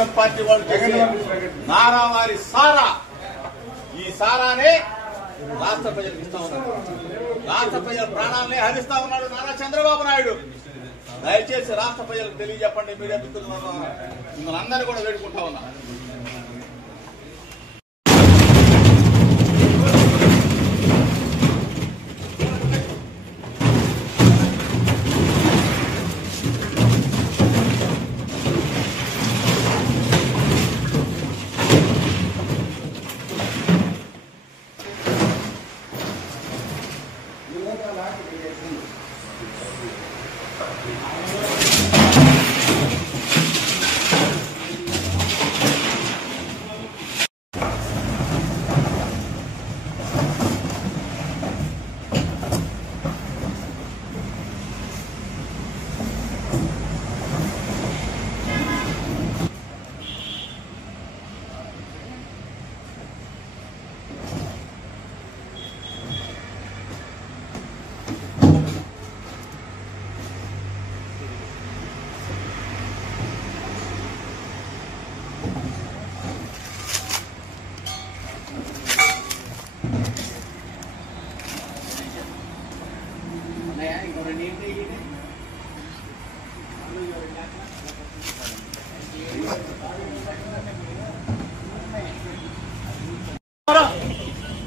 Telugu Desam party వాళ్ళు చేసే నారావారి సారా, ఈ సారానే రాష్ట్ర ప్రజలకు ఇస్తా ఉన్నారు. రాష్ట్ర ప్రజల ప్రాణాలని హరిస్తా ఉన్నాడు నారా చంద్రబాబు నాయుడు. దయచేసి రాష్ట్ర ప్రజలకు తెలియజెప్పండి. మీడియా మిత్రులు మిమ్మల్ని అందరినీ కూడా వేడుకుంటా ఉన్నా.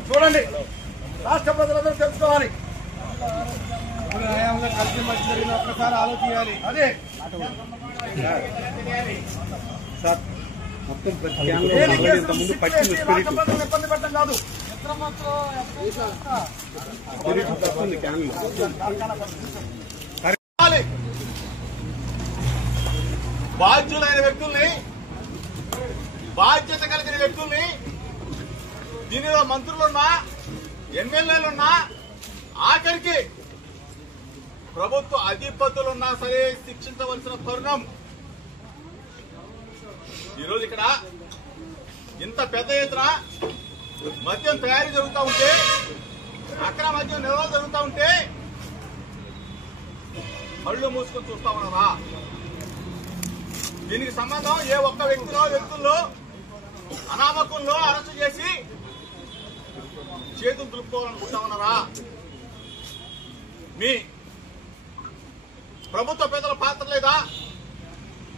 చూడండి, రాష్ట్ర ప్రజలందరూ తెలుసుకోవాలి. కలిసి మధ్య జరిగిన ఒక్కసారి ఆలోచించాలి. అదే ఇబ్బంది పెట్టడం కాదు. బాధ్యులైన వ్యక్తుల్ని, బాధ్యత కలిగిన వ్యక్తుల్ని, దీనిలో మంత్రులున్నా, ఎమ్మెల్యేలున్నా, ఆఖరికి ప్రభుత్వ అధిపతులున్నా సరే శిక్షించవలసిన తరుణం. ఈరోజు ఇక్కడ ఇంత పెద్ద ఎత్తున మద్యం తయారీ జరుగుతూ ఉంటే, అక్రమ మద్యం నిల్వ జరుగుతూ ఉంటే కళ్ళు మూసుకొని చూస్తా ఉన్నారా? దీనికి సంబంధం ఏ ఒక్క వ్యక్తుల్లో అనామకంలో అరెస్టు చేసి చేతులు దులుపుకోవాలనుకుంటా ఉన్నారా? మీ ప్రభుత్వ పెద్దల పాత్ర లేదా?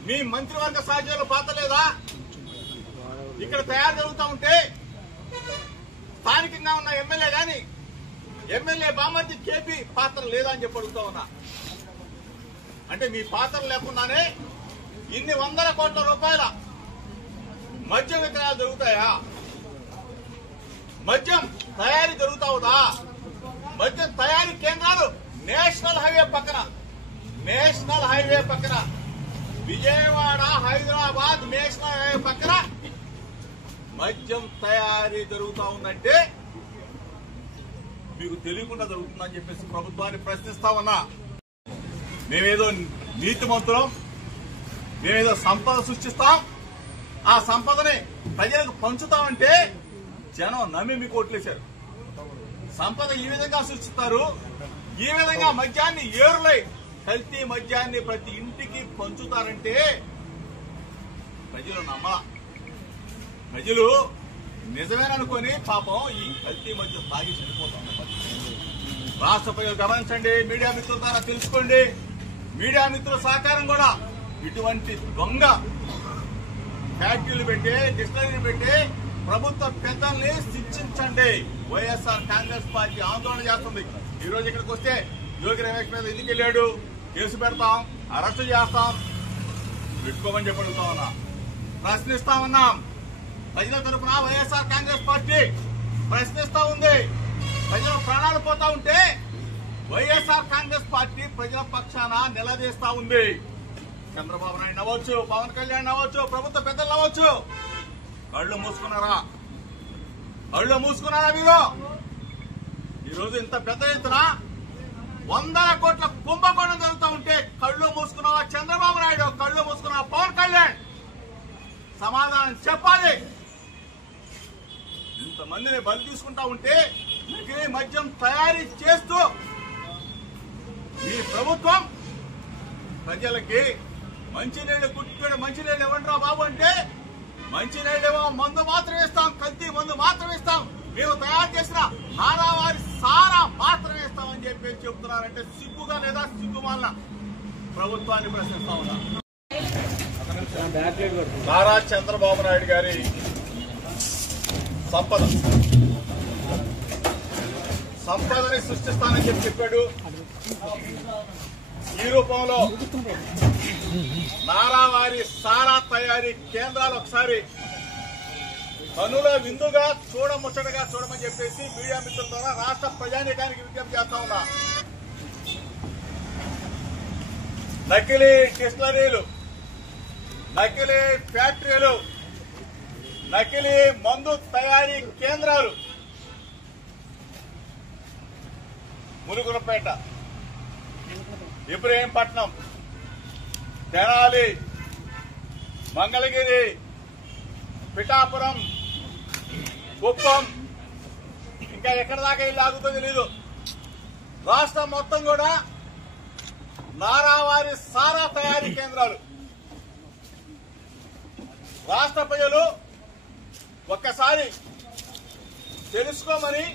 మీ మంత్రివర్గ సహచరుల పాత్ర లేదా? ఇక్కడ తయారు జరుగుతూ ఉంటే స్థానికంగా ఉన్న ఎమ్మెల్యే గాని, ఎమ్మెల్యే బామర్ది కేపీ పాత్ర లేదా అని చెప్పి అడుగుతా ఉన్నా. అంటే మీ పాత్ర లేకుండానే ఇన్ని వందల కోట్ల రూపాయల మద్యం విక్రయాలు జరుగుతాయా? మద్యం తయారీ జరుగుతావుదా? మద్యం తయారీ కేంద్రాలు నేషనల్ హైవే పక్కన విజయవాడ, హైదరాబాద్ నేషనల్ హైవే పక్కన మద్యం తయారీ జరుగుతా ఉందంటే మీకు తెలియకుండా జరుగుతుందని చెప్పేసి ప్రభుత్వాన్ని ప్రశ్నిస్తా ఉన్నా. మేమేదో నీతిమంతులం, మేమేదో సంపద సృష్టిస్తాం, ఆ సంపదని ప్రజలకు పంచుతామంటే జనం నమ్మి మీకు ఓట్లేశారు. సంపద ఈ విధంగా సృష్టిస్తారు, ఈ విధంగా మద్యాన్ని ఏరులై కల్తీ మద్యాన్ని ప్రతి ఇంటికి పంచుతారంటే ప్రజలు నమ్మలా. ప్రజలు నిజమేననుకొని పాపం ఈ కల్తీ మద్యం తాగి చనిపోతాం. రాష్ట్ర ప్రజలు గమనించండి, మీడియా మిత్రుల ద్వారా తెలుసుకోండి. మీడియా మిత్రుల సహకారం కూడా ఇటువంటి దొంగ ఫ్యాక్టరీలు పెట్టి, డిస్టిలరీలు పెట్టి ప్రభుత్వ పెద్దల్ని శిక్షించండి. వైఎస్ఆర్ కాంగ్రెస్ పార్టీ ఆందోళన చేస్తుంది. ఈ రోజు ఇక్కడికి వస్తే యోగి రమేష్ మీద ఎందుకు వెళ్ళాడు, కేసు పెడతాం, అరెస్టు చేస్తాం, పెట్టుకోమని చెప్పి అడుగుతా ఉన్నా, ప్రశ్నిస్తా ఉన్నాం. ప్రజల తరఫున వైఎస్ఆర్ కాంగ్రెస్ పార్టీ ప్రశ్నిస్తా ఉంది. ప్రజల ప్రాణాలు పోతా ఉంటే వైఎస్ఆర్ కాంగ్రెస్ పార్టీ ప్రజల పక్షాన నిలదీస్తా ఉంది. చంద్రబాబు నాయుడు అవ్వచ్చు, పవన్ కళ్యాణ్ అవ్వచ్చు, ప్రభుత్వ పెద్దలు అవ్వచ్చు, కళ్ళు మూసుకున్నారా? మీరు ఈరోజు ఇంత పెద్ద ఎత్తున వందల కోట్ల కుంభకోణం జరుగుతూ ఉంటే కళ్ళు మూసుకున్నావా చంద్రబాబు నాయుడు? కళ్ళు మూసుకున్నావా పవన్ కళ్యాణ్? సమాధానం చెప్పాలి. ఇంతమందిని బలి తీసుకుంటా ఉంటే నకిలీ మద్యం తయారీ చేస్తూ ఈ ప్రభుత్వం ప్రజలకి మంచినీళ్ళు గుట్టుడు మంచినీళ్ళు ఇవ్వండిరా బాబు అంటే మంచినీళ్ళేమో మందు మాత్రం ఇస్తాం, కల్తీ మందు మాత్రం ఇస్తాం, మేము తయారు చేసిన నారావారి సారా మాత్రమే ఇస్తామని చెప్పి చెబుతున్నారంటే సిగ్గుగా లేదా సిగ్గుమాల ప్రభుత్వాన్ని ప్రశ్నిస్తా ఉన్నా. నారా చంద్రబాబు నాయుడు గారి సంపదని సృష్టిస్తానని చెప్పాడు. ఈ రూపంలో నారావారి సారా తయారీ కేంద్రాలు ఒకసారి కనుల విందుగా చూడముచ్చటగా చూడమని చెప్పేసి మీడియా మిత్రుల ద్వారా రాష్ట్ర ప్రజానీకానికి విజ్ఞప్తి చేస్తా ఉన్నా. నకిలీ డిస్టిలరీలు, నకిలీ ఫ్యాక్టరీలు, నకిలీ మందు తయారీ కేంద్రాలు ములుగులపేట, ఇబ్రహీంపట్నం, తెనాలి, మంగళగిరి, పిఠాపురం, కుప్పం, ఇంకా ఎక్కడి దాకా ఇల్లు ఆగుతుందో తెలీదు. రాష్ట్రం మొత్తం కూడా నారావారి సారా తయారీ కేంద్రాలు. రాష్ట్ర ప్రజలు ఒక్కసారి తెలుసుకోమని